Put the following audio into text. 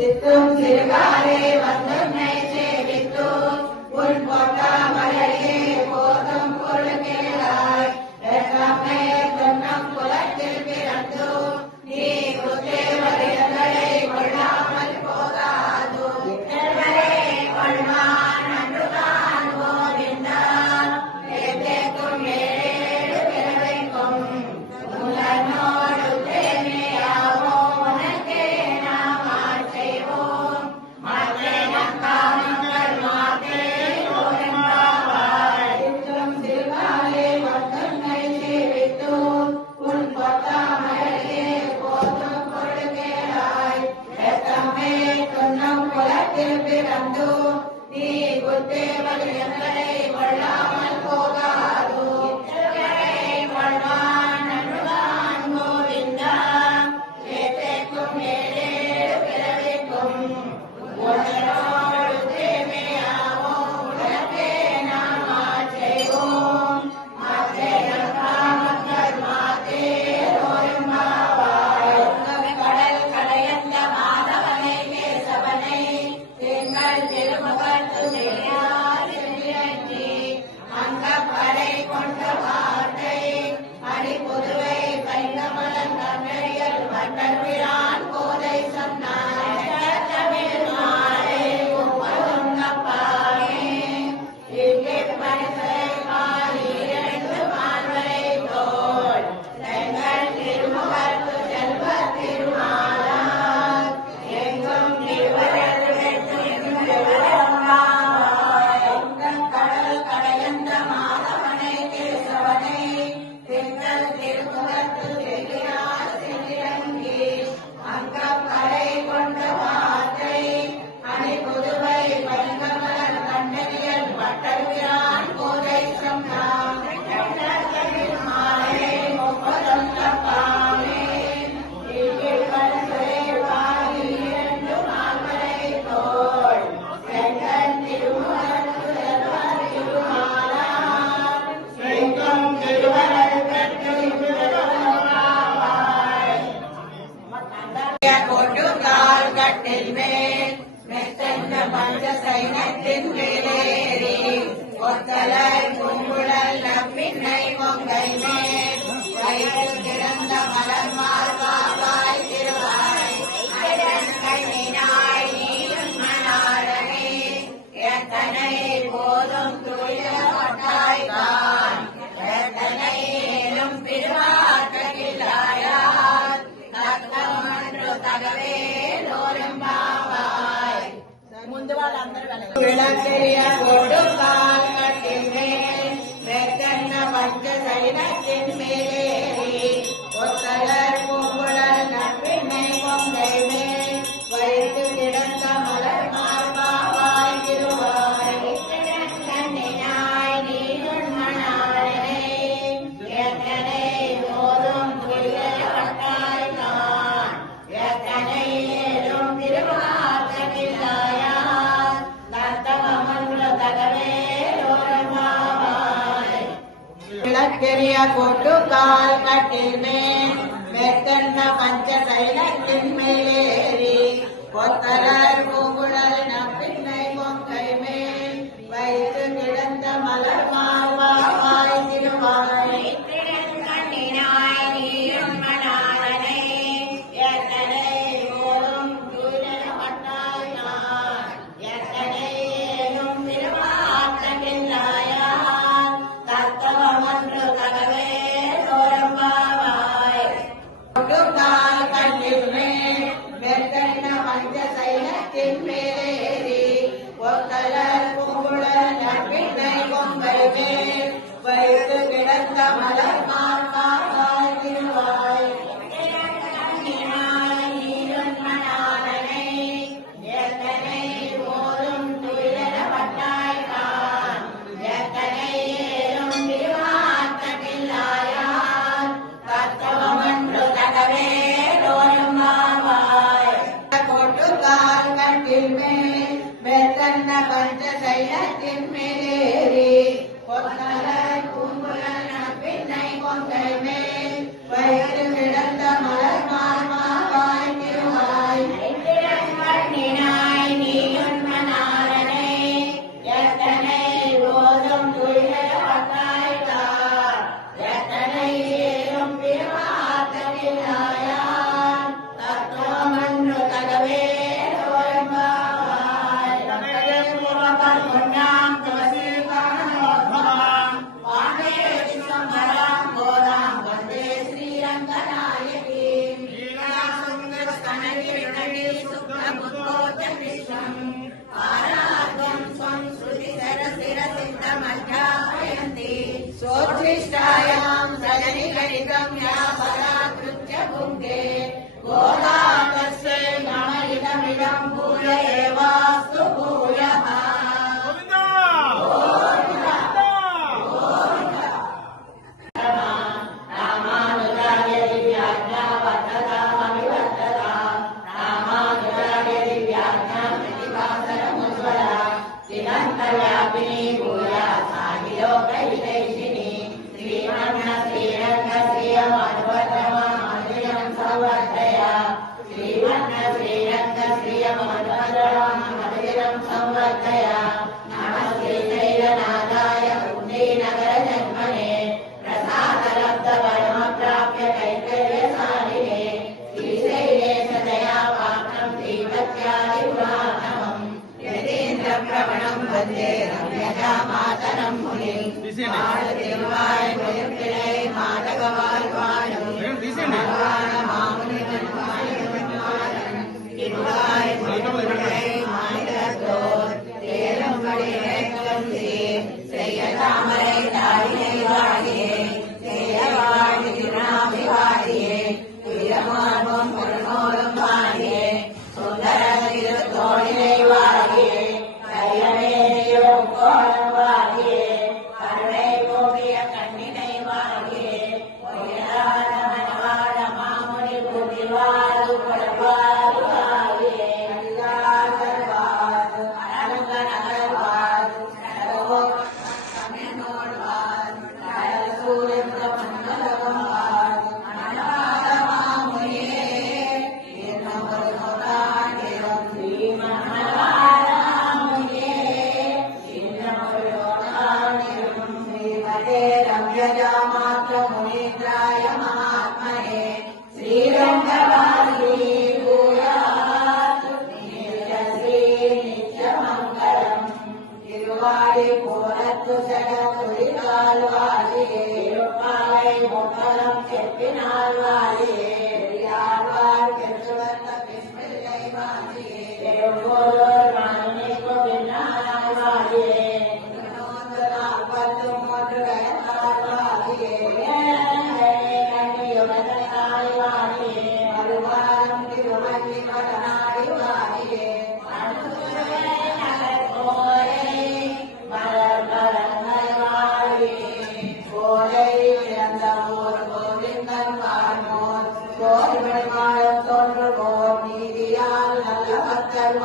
சித்தும் சிறுகாலே வந்துன்னை சேவித்து உன் பொட்டாமலையே போதும் கொள்கிறாய் எத்தமே தொன்னம் குலத்தில் பிறந்து நீ குத்தேவரையங்களை கொள்ளாமல் போகாது கொள்வான் அன்றுதான் கோவிந்தா ஏத்தேக்கும் ஏழு பிறவைக்கும் உலனோடு தேமையாவோ உனக்கே நாம் செய்வோம் மாற்றே நக்காமங்கள் மாற்றே ஓரம்பாவாய் சித்தம் சிறுகாலே வந்தன்னை சேவித்து உன் பொத்தாமரையே போதும் கொள்கிறாய் எத்தமே தொன்னம் குலத்தில் பிறந்து நீ குத்தேவலியங்களை கொள்ளாமல் போகாது கொள்வான் அன்றுதான் கோவிந்தா ஏத்தேக்கும் ஏழேழு பிறவிக்கும் உன்னோடு தேமையாவோ உனக்கே நாம் செய்வோம் மாற்றே நக்காமங்கள் மாற்றே ஓரம்பாவாய் கடல் கடையந்த மாதவனை கேசவனை எங்கள் திருமுகத்து நெறியார் சென்றிறங்கி அங்கப்படை கொண்ட வார்த்தை அடி புதுவை பைங்கமலன் கண்ணறியல் வட்டர்பிரான் கோதை சொன்னாய் தமிழ் மாலை உப்பதுங்கப்பாவே இங்கே பரிசை பாரி இரண்டு மார்வரை தோள் எங்கள் திருமுகத்து செல்வ திருமாலார் எங்கும் திருவரது கடல் கடையந்த மாதவனை கேசவனை எங்கள் திருமுகத்து செல்கிறார் சென்றிறங்கி அங்கப்படை கொண்ட வார்த்தை அணி புதுவை பைங்கமலன் கண்டறியல் வட்டர்பிரான் கோதை சொன்னான் தமிழ் மாலை முப்பதும் தப்பாமே இதில் பரிசை பாரி இரண்டு மார்வரை தோள் எங்கள் திருமுகத்து செல்வ திருமாலார் எங்கும் திருவரல் பெற்று திருவாவாய் கொட்டுங்கால் கட்டில் மேல் மெத்தென்ன பஞ்ச சைனத்தின் மேலேறி கொத்தலர் பூங்குழல் நப்பின்னை பொங்கை மேல் வைத்து கிடந்த மலர் மார்பாவாய் திருவாய் கண்ணினாய் நீயும் மணாளனே எத்தனை போதும் துயிலப்பட்டாய்தான் எத்தனை ஏனும் பிரிவாக்கில்லாயார் தத்தமன்று தகவே லோரம்பாவாய் விளக்கெரிய கொடுக்கால் கட்டில் மேல் மெத்தென்ன பஞ்ச சைனத்தின் மேலேறி கொத்தலர் பூங்குழல் நப்பின்னை பொங்கை மேல் வைத்து கிடந்த மலர் மார்பாவாய் திருவாய் கண்ணினாய் நீயும் மணாளனே எத்தனை போதும் துயிலப்பட்டாய்தான் எத்தனை ஏதும் திருவாக்கில்லாயார் தத்தமன்று தகவே லோரம்பாவாய் விளக்கெரிய கொட்டுக்கால் கட்டில் மேல் மெத்தென்ன பஞ்ச சைலத்தின் மேலேறி கொத்தலர் பூங்குழல் நப்பின்னை பொங்கை மேல் வைத்து கிடந்த மலர் மார்பாவாய் திருவாய் கண்ணினாய் நீயும் மணாளனே எத்தனை போதும் துயிலப்பட்டாய்தான் எத்தனை ஏனும் திருவாக்கில்லாயார் தத்தமன்று தகவே லோரம்பாவாய் கொடுக்கால் கட்டில் மேல் மெத்தென்ன பஞ்ச சைலத்தின் மேலேறி கொத்தலர் பூங்குழல் நப்பின்னை பொங்கை மேல் வைத்து கிடந்த மலர் மார்பாவாய் திருவாய் கண்ணினாய் நீயும் மணாளனே எத்தனை போதும் துயிலப்பட்டாய்தான் எத்தனை ஏனும் திருவாக்கில்லாயார் தத்தமன்று தகவே லோரம்பாவாய் கொடுக்கால் கட்டில் மேல் மெத்தென்ன பஞ்ச சைலத்தின் மேலேறி கொத்தலர் பூங்குழல் நப்பின்னை பொங்கை மேல் வைத்து கிடந்த மலர் மார்பாவாய் திருவாய் शरीरं भूय एवास्तु भूयः रामानुजाय दिव्याज्ञा वर्धतामविवर्धता रामानुजाय दिव्याज्ञा प्रतिभासरमुज्ज्वला चिरन्तर्व्यापिनी भूयात् साहिलोकहितैषिणी श्रीमन्नश्रीरङ्गश्रियमनुवर्धमानुजं संवर्धय श्रीमन्नश्रीरङ्गश्रियमनुवर्धमानुजं संवर्धय नमस्ते शैलनाथाय कुन्दीनगरजन्मने प्रसादलब्धपरमप्राप्य कैङ्कर्यसारिणे श्रीशैलेशदयापात्रं श्रीपत्यादिपुराणम् यतीन्द्रप्रवणं वन्दे रम्यजामातरं मुनिं திருவாய் முயற்சிலை மாதகவாய் வாழும் திருவாய் முயற்சிலை மாநிலத்தோர் சேரும்படி செய்ய தாமரை தாரியை வாழியே செய்ய வாழி திருநாமி வாழியே துயமார்பம் பொருளோடும் வாழியே சுந்தர திருத்தோழினை வாழியே கையமேனியோ கோலம் வாழியே கருணை கோபிய கண்ணினை வாழியே பொய்யாத மனவாழ மாமுனி புதிவாது படவாது வாழியே அல்லாதவாது அரங்க நகர்வாது கடவோ தமிழ்நோடுவாது கடல் சூழ்ந்த மண்டலம் வாது மனவாத மாமுனியே என்னொரு நோடாண்டிரும் ஸ்ரீமன்மனவாத மாமுனியே இன்னொரு நோடாண்டிரும் श्रीमते रम्यजामात्र मुनीन्द्राय महात्मने श्रीरङ्गवासिनी भूयात् नित्यश्री नित्यमङ्गलम् तिरुवाळि पोरत्तु जगत्तुरिताल्वालिये तिरुपालै मुक्कलं केप्पिनाल्वालिये पेरियार्वाळ் केट्टुवந்த பிஸ்மில்லை வாலியே திருவோலூர் மணிக்கு பின்னால்வாலியே தோன்றுவோர் நீதியால் நல்ல பக்தர்